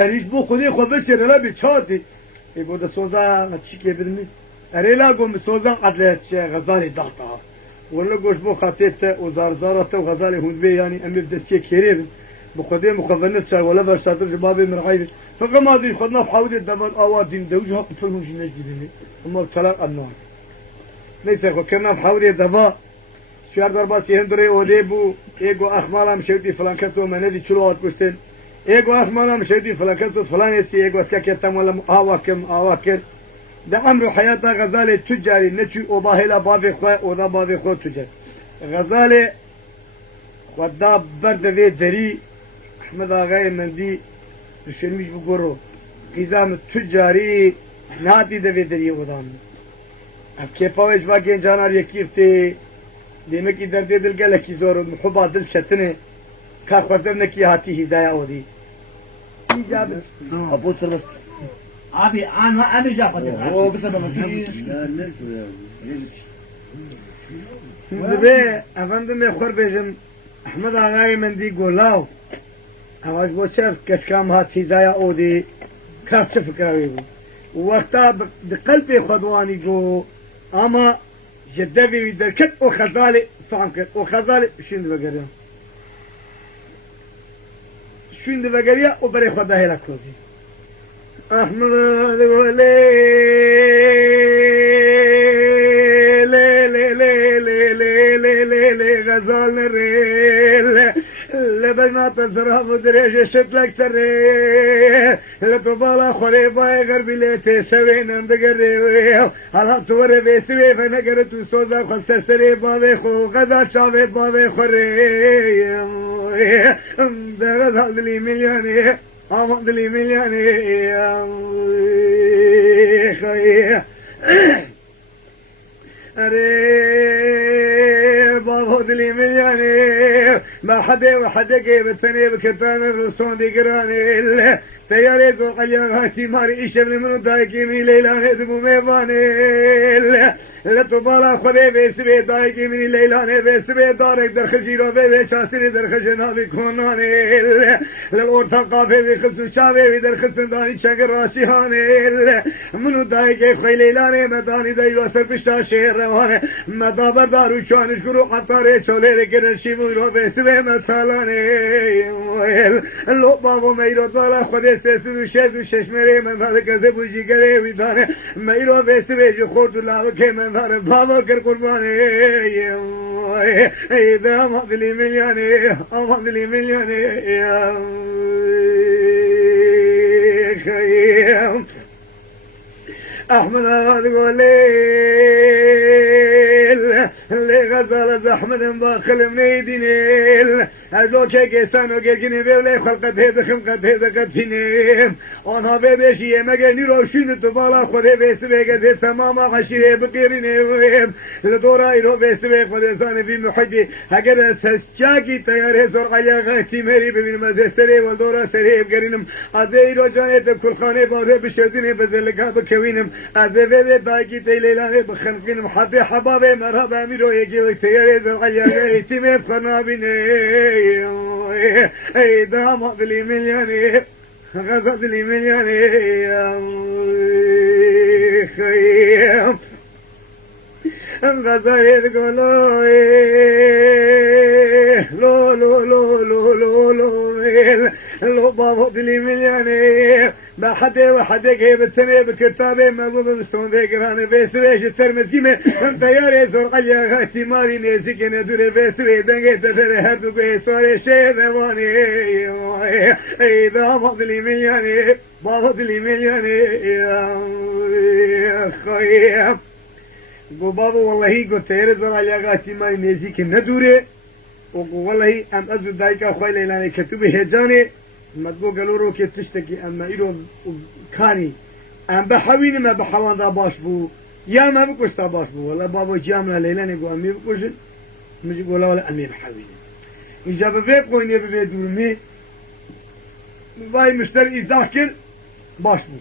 تنیش بو خودی خود بشه رلا بیچاتی ای بود سوزا چی که بدمی اريلا قوم سوزان عدل غزالي ضغطها ولا قوش بو خطيت وزار زارته وغزالي هندبي يعني امي بدت شي كريم بقديم مخزنت شا ولا برشاتر جبابي من غير فقما دي خدنا في حاودي دبل اوادين دوجها قفلهم شي نجدني اما ثلاث انواع ليس كنا في حاودي دبا شهر درباسي هندري وديبو ايغو اخمالا مشيتي فلان كتو منادي شلوات كشتن ايغو اخمالا مشيتي فلان كتو فلان يسي ايغو سكاكيتم ولا اواكم ده عمرو حياته غزالي تجاري نشي وباهلا بابي خواه ودا بابي خواه تجاري غزالي ودا برد ذي دري احمد آغاي من دي تشرميش بقرو قيزام تجاري نادي ده ذي دري ودام اب كيفاوش باقي جانار يكيفتي ديمكي درد دل قلقي زور محبا دل شتنه كار خوزر نكي هاتي هدايا ودي ايجاب ابو سرس أبي أنا جافتك. هو بسبب دبي أفندم يخور بيجن أحمد آغاي من دي قولاو أواج بوشر كشكام هات هدايا أودي كاف فكراوي وقتا بقلبي خدواني جو أما جدبي ودركت وخزالي فهمكت وخزالي شين بقريا شين بقريا وبري خداه لك روزي أحمد ولي لي لي لي لي لي لي لي لي غزال نريل لبنا تزرع دريج شتلك تري لتبالا خوري باي غربي ليتي سوين اندقري على توري بيسوي فنقرت وصوزا خسر سري بابي خو غدا شابي بابي خوري ده غزال لي ملياني أمد لي ملياني يا خي أري بابا لي ملياني ما حدا وحدا جيبتني بكتان الرسول دي قراني تياري کو قلیا غاتی ماری اشتغل منو دایکی می لیلا هدمو میوانه لتو بالا خودی بیسبی دایکی می لیلا نه بیسبی دارک در خجیرو بی چاسری در خجنا بی کنانه لورتا قافه بی خسو چاوه بی در خسن دانی چنگ راسیانه منو دایکی خوی لیلا نه مدانی دای واسر پشتا شهر روانه مدابر دارو چانش گرو قطاره چوله رگرن شیمون رو بیسبی مثالانه لو بابو میرو بالا خودی سيسو شيسو ششمري من هذا كذب وجيكري ويدانه ميرو بيسوي جو خورد لاو كي من هذا بابا كر قرباني إذا أمضلي ملياني أمضلي ملياني يا خيام أحمد هذا اللي غزال أحمد باخل ميدينيل هذو كي سانو كيكني بيولي خلقت هيدا خمقت هيدا قد فينيم أنا بيبشي مجاني روشين تبالا خده بيسبي قد تماما عشيه بقيرينيم لدورا إلو بيسبي قد ساني في محجي هكذا سسجاكي تياري زور عليا غايتي مري بمين مزيستري والدورا سري بقرينم أذي إلو جانيت كل خاني باوده بشرديني بزلقا بكوينم أذي بيبي باقي تيليلاني بخنقينم حبي حبابي مرحبا ميرو يجي ويتياري زور عليا غايتي مفقنا بيني اي دام لي ملياني غزت لي ملياني يا خيام غزايد قولوا لو لو لو لو لو لو لو بابا لي ملياني ما حدا وحدا جايب السنة بكتابي ما بابا بستون ذيك رانا بيسويش الترمسيمة انت يا ريزور عليا غاتي ماري نيسيك ندوري بيسوي دنجي تدري هدو بيسوري شيء ذواني اذا بابا ملياني بابا ملياني يا خيام قو بابا والله قلت يا ريزور عليا غاتي ماري نيسيك ندوري والله ام ازو دايكا خوي ليلاني كتبه هجاني مدبو قالوا كي تشتكي اما ايرو كاني ام بحويني ما بحوان دا باش بو يا ما بكوش دا باش بو والله بابا جامنا ليلاني قو امي بكوش مجي قولا ولا امي بحويني اجابة بيب قويني ببي دورمي باي مشتري يذاكر باش بو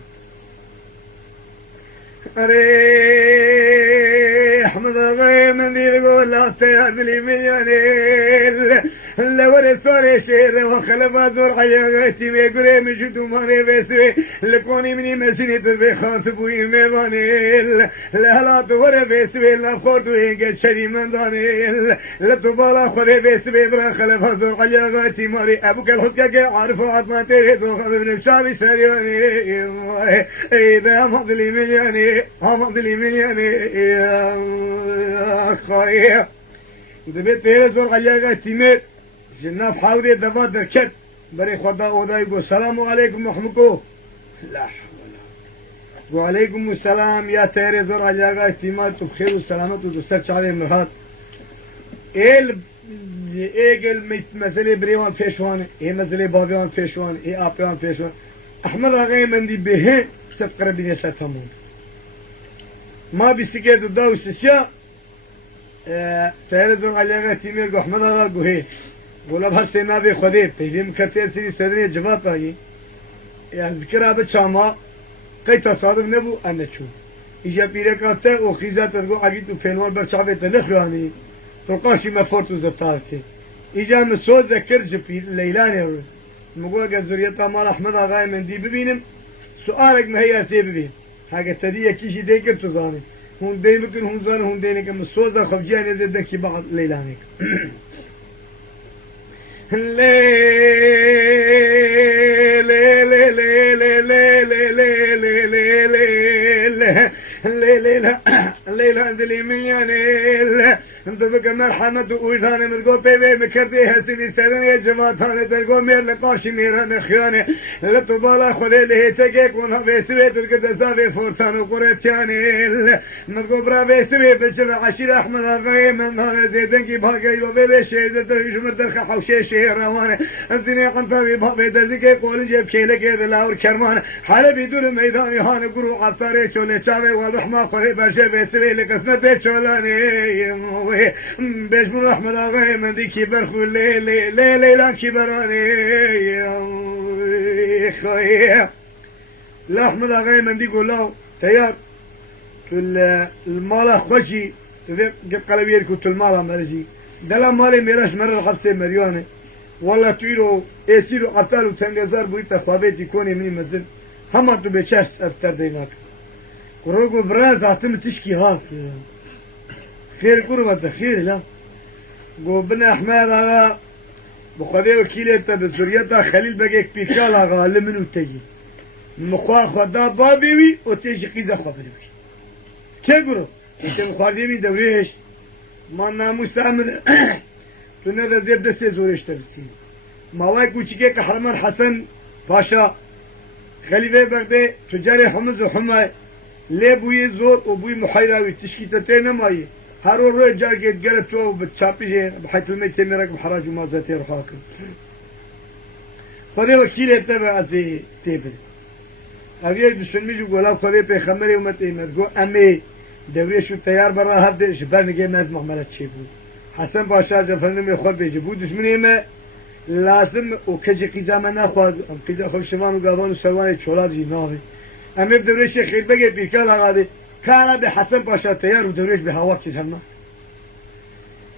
اري احمد غير من دي يقول لا تيادلي مليانيل لور سور شهر وخلف زور حياتي ويقري مجد ماني بسوي لكوني مني مسيني تبي خاطبوي ميواني لهلا تور بسوي لفورد وينك شري من داني لتبالا خوري بسوي برا خلف زور حياتي ماري ابوك الحكاك عارف عطنا تري دوخ ابن شابي سرياني اذا مضلي ملياني مضلي ملياني خايف دبي تري زور حياتي ميت جناب حاولي دفا دركت بري خدا وداي يقول السلام عليكم محمكو لا حول وعليكم السلام يا تيري زور عجاقا احتمال بخير والسلامات ودسر شعري مرهات ايقل مسئلة بريوان فيشوان اي مسئلة بابيوان فيشوان اي آبيوان فيشوان احمد آغاي من دي بهن سب قربين يساتمون ما بيسكيت الداو السشياء تيري زور عجاقا احتمال احمد آغا قوهي ولا بهالشيء ما في خديت تيجي كثير سيري سدري جواب هاي يعني ذكر هذا شاما كي تصادف نبو أن نشوف إجا بيركاته وخيزات تقول عقيد وفنوان برشافة تنخراني تلقاشي مفورت وزبطارتي إجا مسود ذكر جبي ليلاني مقول جزورية مال أحمد آغاي من دي ببينم سؤالك ما هي أسي ببين حاجة تدي كيشي ديكر تزاني هون دي بكن هون زان هون دينك مسود خفجاني زدك بعض ليلانك الليلة عندي مليانيل انت بك مرحمة وإذاني متقول بيبي مكرتي هسيني سيدن يا جماعة ثاني تلقوا مير لقاشي ميرا مخياني لطبالا خلي لي تقيك ونها بيسوي تلقى تزافي فورتان وقريتيانيل متقول برا بيسوي بشبه عشير أحمد أغاي من هانا زيدن كي بهاقي وبيبي شيزة تجمر درخ حوشي شهر رواني انتني قنطبي بهاقي تزيكي قول جيب كيلك إذا لاور كرمان حالة بدون ميداني هانا قرو عطاري شولي شابي والرحمة قريب بشبه سوي لقسمة بيشولاني بيش من أحمد آغاي من دي كبر خولي ليلان كبراني خويه لا أحمد آغاي من دي قولوا تيار المال خوشي قلبير كنت المال مرجي دلا مالي ميراش مرة 5 مليون والله تيرو ايسيرو قتالو تنجزار بويتا فابيتي كوني مني مزل هما تو بيشاس افتر دينات قروقو براز عتم تشكي هاك خير قربة خير لا قو بن أحمد آغا بخدي وكيلتا بزوريتا خليل بقيك بيكال آغا لمنو تجي مخوا خدا بابيوي وتيجي قيزة خبروي كي قرو انت مخوارديوي دوريش ما ناموس عمل تنادى زيب دسي زوريش ترسين ماواي كوچيكي قهرمان حسن باشا خليفة بغدي تجاري حمز وحماي ليه بوي زور وبوي محيراوي تشكيتتين ماي هارو روي جاكيت قلب تو بتشابيجي بحيث الميت ميراك بحراج ومازاتي رحاكم خذي وكيلة تبع زي تيبل أبيك دشمني يقول خذي بخمري ومتي متقول أمي دوري شو التيار برا هبدا شبان جيمات معملة شيبو حسن باشا جفرنا يخوض بيجيبو دشمني ما لازم وكجي قيزا ما ناخذ قيزا خو شمان وقابان وسواني شولاد جيناوي أمي بدوري شيخ بقى بيكال هذا كان بحسن باشا تيار ودوريش بهواك تهمنا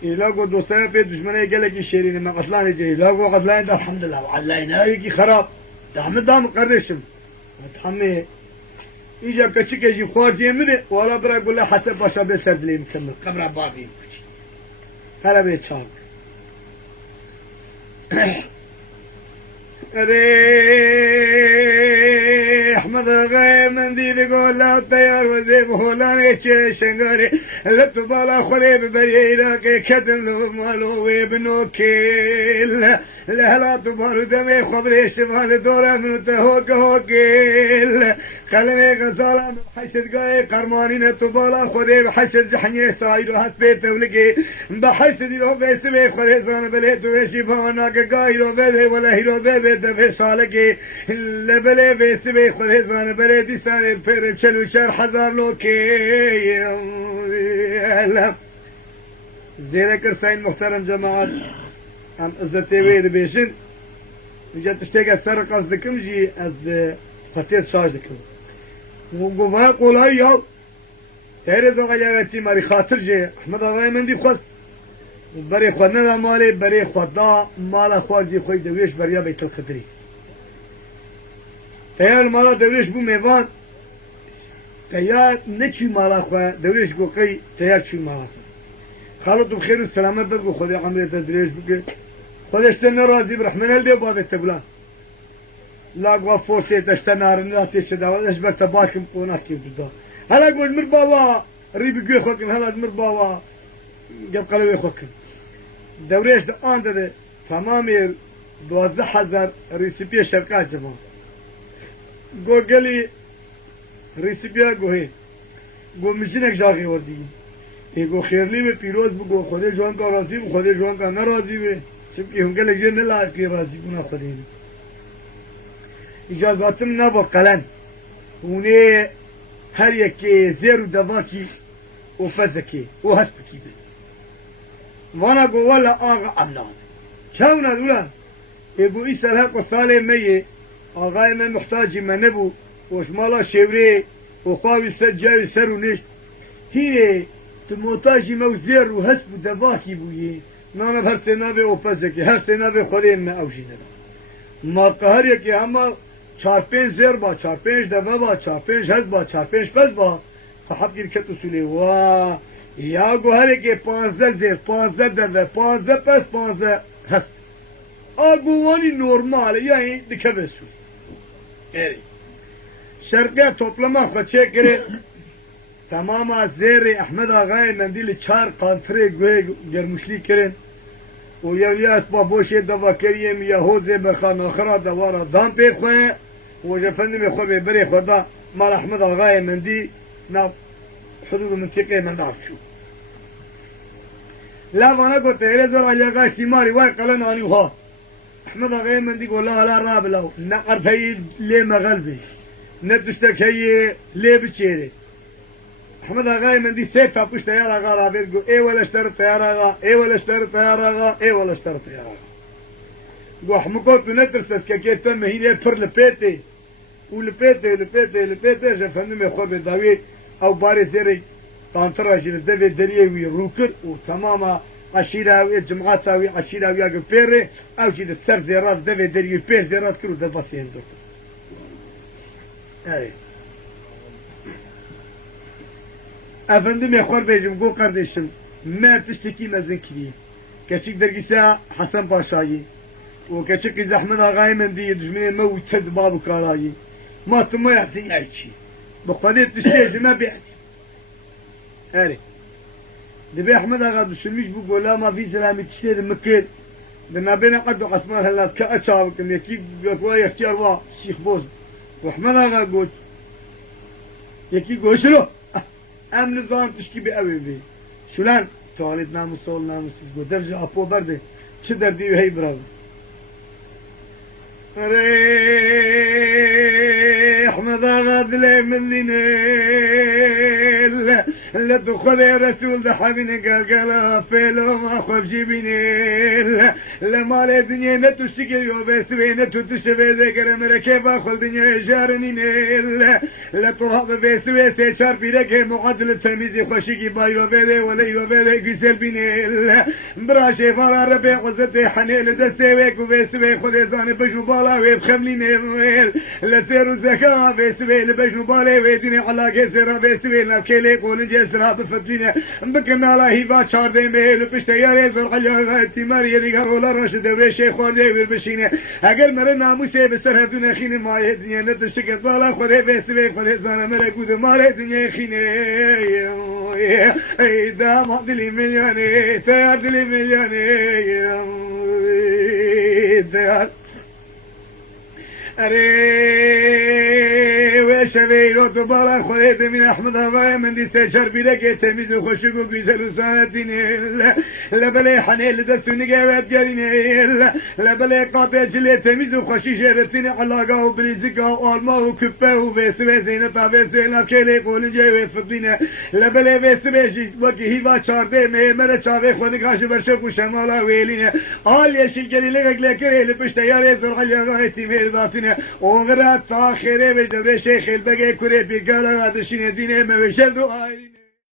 إلاقو دوستايا في دشمني قال لك الشيرين ما قتلاني دي إلاقو قتلاني ده الحمد لله وعلينا هيك خراب تحمد دام قرشم تحمي إجا كشك يجي خواجي مني ولا برا يقول له حسن باشا بيسرد لي مكمل قبر بابي هلا بيتشاك أحمد غاي من دي بيقول لا الطيار وزيب هولاني شنغاري لطبالا خلي ببريرا كي كدن له مالو وابنو كيل لهلا طبار دمي خبري شمال دورا من تهوك هوكيل خلمي غزالا بحيث قاي قرمانين طبالا خلي بحيث جحني سايدو هات بيت ولقي بحيث دي لو بيسمي خلي زان بليت ويشي فانا قاي لو بيبي ولا هيرو بيبي دفي سالكي لبلي بيسمي خلي زان بليتي ساري الفير بشلو شار حزار لوكي زيركر ساين محترم جماعات ام ازتي ويد بيشن وجات تشتاق السرق قصدكم جي از فتيت شاجدكم وقوما قولاي يو تيري زوغا جاواتي ماري خاطر جي احمد اغاي من دي بخص بري خدنا مالي بري خدا مالا خوازي خوي دويش بريا بيت الخدري تيار مالا دويش بو ميوان تيار نچي مالا خوا دويش بو قي تيار چي مالا خالد بخير والسلامة بقو خدي عمري تدريش بقى خدي اشتنا راضي برحمن البي بابي تقولان لا قوا فوسي تشتنا لا تشتنا ايش بك تباكم قونات كيف بدا هلا قول مر بابا ريبي قوي خوكن هلا مر بابا جاب قلبي خوكن دوريش ده آن ده تمامي 12,000 ريسيبيا شركات جمع گو گلی ريسيبيا گو هي گو مشينك جاغي وردي گو خيرلي به پیروز بگو خود جوان کا راضي خود جوان کا ناراضي به چونکه هم گله جن لا کی راضي بنا خدين اجازاتم نبا قلن ونه هر يكي زيرو دواكي وفزكي وهسبكي به وانا قو ولا آغا الله شاونا دولا يقو إيسا الهاق صالي مي آغاي من محتاجي من نبو وشمالا شوري وقاوي سجاوي سرو نشت هي تموتاجي موزير وهسبو دباكي بويه نانا بهر سنابي وفزكي هر سنابي خورين ما أوشي ندا ما قهر يكي هما 4-5 زير با 4-5 دبا با 4-5 هز با 4-5 پس با فحب گیر کت اصولی واه یا گوهره که 15 زیر 15 دبه 15 پس 15 هست آگوانی نورماله یعنی دکه بسو اری شرقه توپلما خوچه کرد تمام از زیر احمد آقای مندیل 4 قانتره گوه گرمشلی کرد و یا اسبا بوشه دوا کریم یا حوزه بخان آخرا دوارا دام پی خواه و جفندی بخواه ببری خدا مال احمد آقای مندی نا حدود منطقه من دعف شو لا وانا قلت إليزو على غاية سيماري واي قلن عنيوها احمد آقای مندی قول لها لا راب له نقرف هي ليه مغلبي ندشتك هي ليه بچيري احمد آقای مندی سيفا پشت تيار آقا رابط قو اي ولا اشتر تيار آقا اي ولا اشتر تيار آقا اي ولا اشتر تيار آقا قو احمقو تو نترسس كاكيت فم هي پر لپيتي ولپيتي جفندم يخوة بداوي او باري زيري طانترا جيل دبي دريوي روكر وتماما عشيراوي جمعاتاوي عشيراوي اگه بيري او جيل سر زيرات دبي دريوي بير زيرات كرو دباسي هندو اي افندم يخوار بيجم قو قردشم مرتشتكي مزن كري كچك درگيسا حسن باشاي وكچك زحمد آغاي من دي دجمين موتد بابو كاراي ما تما يحسن ايشي بقدرت تشتيج ما بيعتي هاري دبي احمد آغا دشميش بقول لا ما في سلامي تشتيج مكير لما بين قد قسمان هلا كأتشابكم يكي قطوة اختيار وا شيخ بوز واحمد آغا قلت يكي قوشلو ام نظام تشكي بأوي بي شلان تواليد ناموس صول ناموس قو درجة أبو برده چه دردي هي براو احمد آغا دلي مني نيل لا تدخل يا رسول ده حبيني قلقلا فيلو ما خوف جيبيني لما لي دنيا نتو شكل يو بيسوي نتو تشبه ذكر مركب اخل دنيا جارني نيل لا ترهب بيسوي سيشار في ركه معدل التمييز خوشيكي بايو بيدي ولا يو بيدي قسل بينيل براشي فارا ربي قزتي حنيل دستيويك وبيسوي خذ زاني بجو بالا ويبخملي نيل لا سيرو زكاة بيسوي لبجو بالي ويدني على كسرة بيسوي لكيلي قول جسرة بفتلينا بكنا لا هيبا شاردين بيلو بشتياري زرقليا غاتي ماري يدقرولا راشد بريشي خوالي ويربشيني اقل مرنا موسي بسرها دون خيني ما يدنيا ندشكت بالا خذي بيسوي خذي زانا مرقود مالي دنيا خيني ايدا مقدلي ملياني تيار دلي ملياني تيار اري وشبيلو تبالا خليت من احمد هواي من دي سيشار بلك تميز وخشق وقيسل وسانتيني لبلي حنيل لدسوني قاوات قاليني لبلي قاطع جلي تميز وخشي شيرتيني علاقة وبليزيكا وعلماء وكبه وبيسوي زينة بيسوي كيلي قول جاوي فضيني لبلي بيسوي وكي هيوا شارده ميمرة شاوي خودي كاشي برشق وشمالا ويليني آل يشي قلي لغك لكري لبشتياري زرقليا غايتي ميرباتيني وغرات تاخيري بجبري شيخ البقى كوري بقالا غادشين ديني ما بشدو آيرين